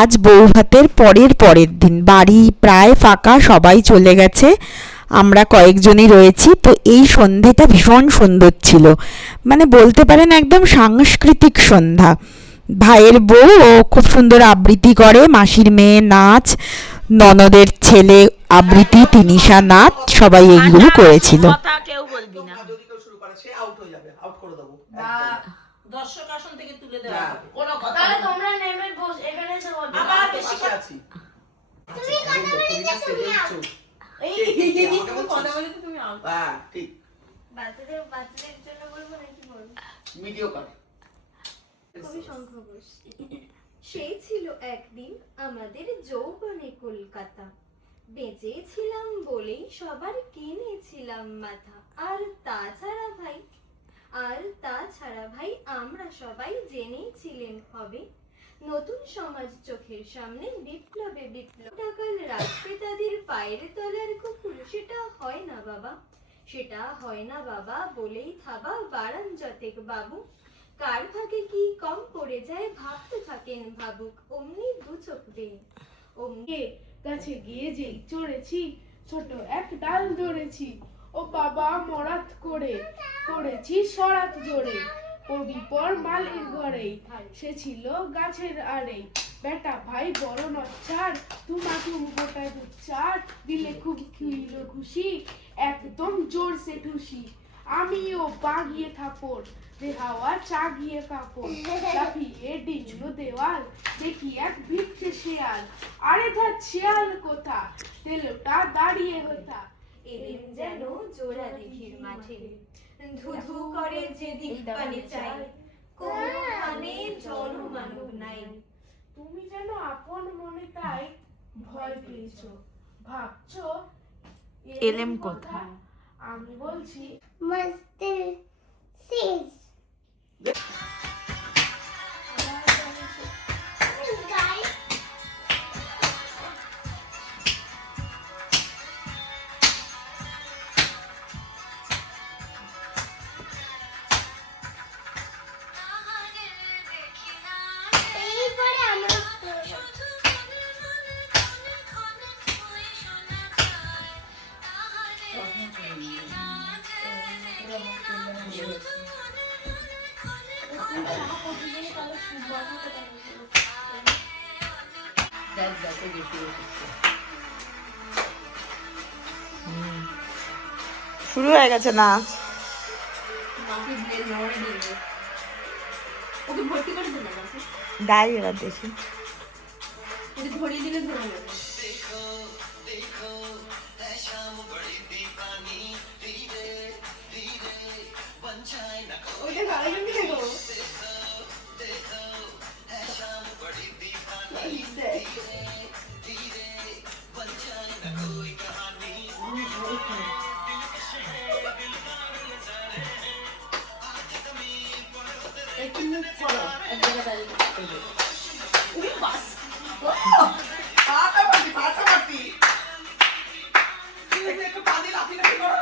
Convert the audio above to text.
আজ বৌভাতের পরের দিন, বাড়ি প্রায় ফাঁকা, সবাই চলে গেছে, আমরা কয়েকজনই রয়েছি। তো এই সন্ধেটা ভীষণ সুন্দর ছিল, মানে বলতে পারেন একদম সাংস্কৃতিক সন্ধ্যা। ভাইয়ের বউ ও খুব সুন্দর আবৃত্তি করে, মাসির মেয়ে নাচ, ননদের ছেলে আবৃত্তি, তিনিশা নাচ, সবাই এইগুলো করেছিল। দর্শক আসন থেকে তুলে দেওয়া কোনো কথা তাহলে তোমরা নেমে বস এখানে এসে বল আবার বেশি আছি তুমি কথা বলছো তুমি আও এই কথা বলে তুমি আও হ্যাঁ ঠিক বাচ্চাদের জন্য বলবো নাকি বলবো ভিডিও কর কবি শঙ্খ ঘোষ। সেই ছিল একদিন আমাদের যৌবনে কলকাতা, বেঁচেছিলাম বলেই সবার কিনেছিলাম মাথা। আর তাছাড়া ভাই আমরা সবাই জেনেছিলেন হবে নতুন সমাজ চোখের সামনে বিপ্লবে বিপ্লব। টাকাল রাখবে তাদের পায়ের তলার কুকুর, সেটা হয় না বাবা বলেই থাবা বাড়ান যতেক বাবু। কার ভাগে কি কম পড়ে যায় ভাবতে থাকেন ভাবুক, অমনি দু চোখ বেয়ে অমনি গাছে গিয়ে যেই চড়েছি, ছোট এক ডাল ধরেছি, ও বাবা মরাত করে করেছি সরাত জোরে। পড়বি পর মালের ঘরেই, সে ছিল গাছের আড়েই। বেটা ভাই বড় নচ্ছার, তোমাকে গোটায় দুচ্ছার, দিলে খুব খুইল খুশি, একদম জোর সে ঠুসি। আমিও বাগিয়ে থাপড়, যে হাওয়া চাগিয়ে কাপড়, লাফিয়ে ডিঙল দেওয়াল, দেখি এক ভিড়ছে শেয়াল। আরে ধার শেয়াল কোথা, তেলোটা দাঁড়িয়ে হতা। এদিন যেন জোড়া দিঘির মাঠে ধুধু করে যেদিক পানে চাই, কোনখানে জনমানব নাই। তুমি যেন আপন মনে তাই ভয় পেয়েছো, ভাবছো এলেম কোথায়। আমি বলছি মস্তে সিজ শুরু হয়ে গেছে নাচ। দাঁড়িয়ে এবার দেখি ধরিয়ে দিলে ধরে যাবে। ওইটা গাড়ি নিয়ে গো একটু মুখ করো এক জায়গায় দাঁড়িয়ে উনি বাস ফাটাফাটি একটু পানি লাফি করো।